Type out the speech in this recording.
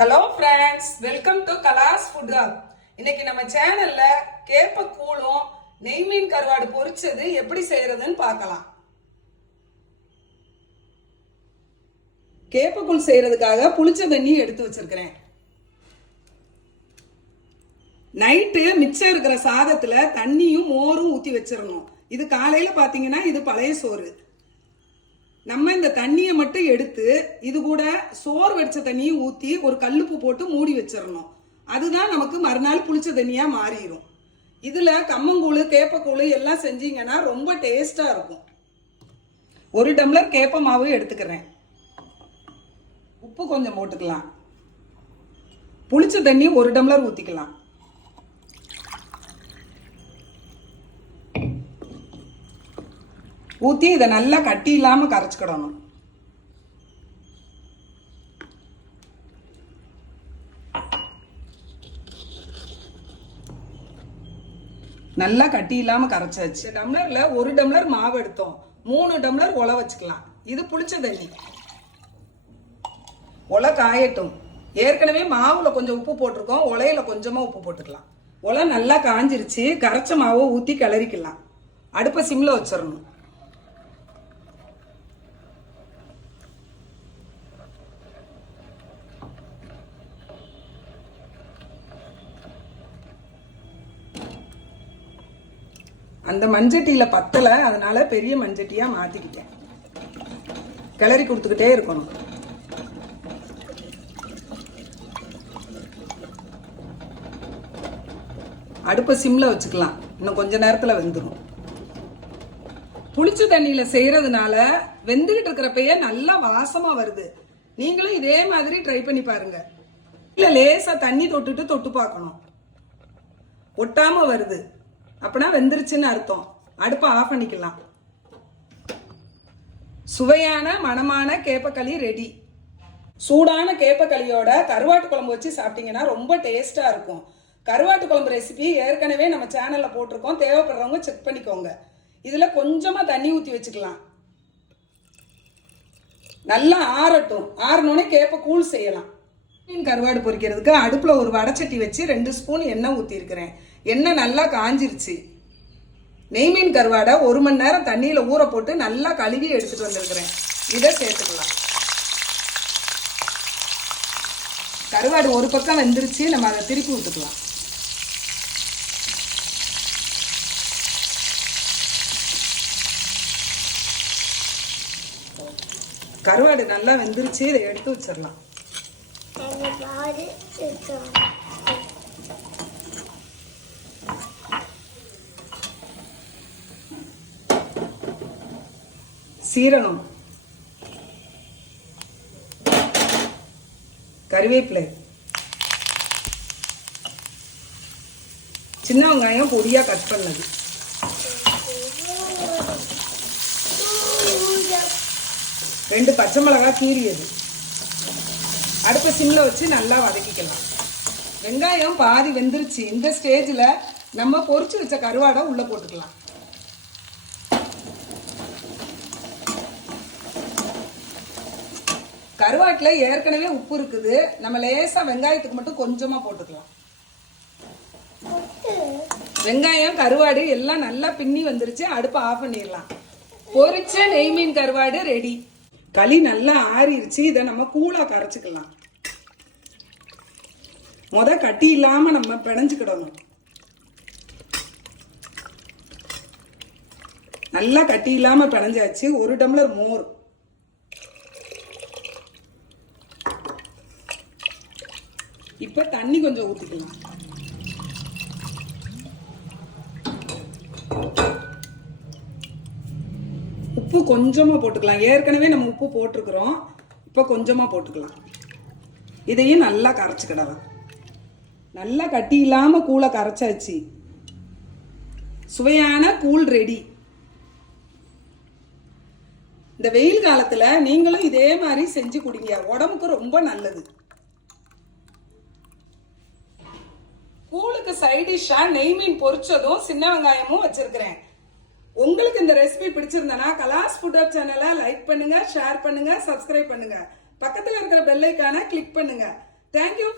Hello friends welcome to Kalas food hub இன்னைக்கு நம்ம சேனல்ல கேப்ப கூழும் நெய் மீன் கருவாடு பொரிச்சது எப்படி செய்யறதுன்னு பார்க்கலாம். கேப்பக்கூழ் செய்யறதுக்காக புளிச்ச தண்ணி எடுத்து வச்சிருக்கிறேன். நைட்டு மிச்சம் இருக்கிற சாதத்துல தண்ணியும் மோரும் ஊற்றி வச்சிடணும் இது காலையில பாத்தீங்கன்னா இது பழைய சோறு. நம்ம இந்த தண்ணியை மட்டும் எடுத்து இது கூட சோறு வடித்த தண்ணியை ஊற்றி ஒரு கல்லுப்பு போட்டு மூடி வச்சிடணும். அதுதான் நமக்கு மறுநாள் புளிச்ச தண்ணியாக மாறிடும் இதில் கம்மங்கூழ் கேப்பக்கூழ் எல்லாம் செஞ்சீங்கன்னா ரொம்ப டேஸ்ட்டாக இருக்கும். ஒரு டம்ளர் கேப்ப மாவு எடுத்துக்கிறேன். உப்பு கொஞ்சம் போட்டுக்கலாம். புளிச்ச தண்ணி ஒரு டம்ளர் ஊற்றிக்கலாம் ஊற்றி இதை நல்லா கட்டி இல்லாமல் கரைச்சிக்கிடணும். நல்லா கட்டி இல்லாமல் கரைச்சாச்சு. டம்ளரில் ஒரு டம்ளர் மாவு எடுத்தோம். மூணு டம்ளர் உல வச்சுக்கலாம். இது புளிச்ச தண்ணி உலை காயட்டும். ஏற்கனவே மாவில் கொஞ்சம் உப்பு போட்டிருக்கோம். உலையில கொஞ்சமாக உப்பு போட்டுக்கலாம். உலை நல்லா காஞ்சிருச்சு. கரைச்ச மாவை ஊற்றி கிளறிக்கலாம். அடுப்பை சிம்மில் வச்சிடணும். அந்த மஞ்சட்டியில் பத்தலை அதனால பெரிய மஞ்சட்டியாக மாற்றிக்கிட்டேன் கிளறி கொடுத்துக்கிட்டே இருக்கணும். அடுப்பை சிம்ல வச்சுக்கலாம். இன்னும் கொஞ்ச நேரத்தில் வெந்துடும் புளிச்ச தண்ணியில் செய்கிறதுனால வெந்துகிட்டு இருக்கிறப்பயே நல்லா வாசமாக வருது. நீங்களும் இதே மாதிரி ட்ரை பண்ணி பாருங்க. இல்லை லேசாக தண்ணி தொட்டுட்டு தொட்டு பார்க்கணும். ஒட்டாமல் வருது. அப்படின்னா வெந்துருச்சுன்னு அர்த்தம். அடுப்பை ஆஃப் பண்ணிக்கலாம். சுவையான மணமான கேப்பக்களி ரெடி சூடான கேப்பக்களியோட கருவாட்டு குழம்பு வச்சு சாப்பிட்டீங்கன்னா ரொம்ப டேஸ்ட்டாக இருக்கும். கருவாட்டு குழம்பு ரெசிபி ஏற்கனவே நம்ம சேனலில் போட்டிருக்கோம். தேவைப்படுறவங்க செக் பண்ணிக்கோங்க. இதில் கொஞ்சமாக தண்ணி ஊற்றி வச்சுக்கலாம். நல்லா ஆறட்டும். ஆறணுன்னே கேப்ப கூழ் செய்யலாம். மீன் கருவாடு பொரிக்கிறதுக்கு அடுப்பில் ஒரு வடச்சட்டி வச்சு ரெண்டு ஸ்பூன் எண்ணெய் ஊற்றிருக்கிறேன் எண்ணெய் நல்லா காஞ்சிருச்சு. நெய் மீன் கருவாடை ஒரு மணி நேரம் தண்ணியில் ஊற போட்டு நல்லா கழுவி எடுத்துகிட்டு வந்திருக்கிறேன். இதை சேர்த்துக்கலாம். கருவாடு ஒரு பக்கம் வெந்துருச்சு நம்ம அதை திருப்பி விட்டுக்கலாம் கருவாடு நல்லா வெந்துருச்சு இதை எடுத்து வச்சிடலாம். சீரகம் கருவேப்பிலை. சின்ன வெங்காயம் பொடியா கட் பண்ணது. ரெண்டு பச்சை மிளகா கீறியது அடுப்பை சிம்ல வச்சு நல்லா வதக்கிக்கலாம். வெங்காயம் பாதி வெந்துருச்சு. இந்த ஸ்டேஜில் நம்ம பொரிச்சு வச்ச கருவாடை உள்ள போட்டுக்கலாம். கருவாட்டில் ஏற்கனவே உப்பு இருக்குது. நம்ம லேசா வெங்காயத்துக்கு மட்டும் கொஞ்சமா போட்டுக்கலாம். வெங்காயம் கருவாடு எல்லாம் நல்லா பின்னி வந்துருச்சு. அடுப்பை ஆஃப் பண்ணிடலாம். பொரிச்ச நெய் மீன் கருவாடு ரெடி களி நல்லா ஆறிடுச்சு இதை நம்ம கூழா கரைச்சிக்கலாம். முத கட்டி இல்லாம நம்ம பிணைஞ்சுக்கிடணும். நல்லா கட்டி இல்லாம பிணைஞ்சாச்சு. ஒரு டம்ளர் மோர். இப்போ தண்ணி கொஞ்சம் ஊற்றிக்கலாம் உப்பு கொஞ்சமாக போட்டுக்கலாம். ஏற்கனவே நம்ம உப்பு போட்டிருக்கிறோம். இப்போ கொஞ்சமாக போட்டுக்கலாம். இதையும் நல்லா கரைச்சிக்கிடலாம் நல்லா கட்டி இல்லாமல் கூழை கரைச்சாச்சு. சுவையான கூழ் ரெடி இந்த வெயில் காலத்தில் நீங்களும் இதே மாதிரி செஞ்சு குடிங்க. உடம்புக்கு ரொம்ப நல்லது. கூழுக்கு சைடிஷா நெய் மீன் பொரிச்சதும் சின்ன வெங்காயமும் வச்சிருக்கிறேன். உங்களுக்கு இந்த ரெசிபி பிடிச்சிருந்தனா கலாஸ் ஃபுட் சேனலை லைக் பண்ணுங்க ஷேர் பண்ணுங்க சப்ஸ்கிரைப் பண்ணுங்க. பக்கத்தில் இருக்கிற பெல்லைக்கான கிளிக் பண்ணுங்க. தேங்க்யூ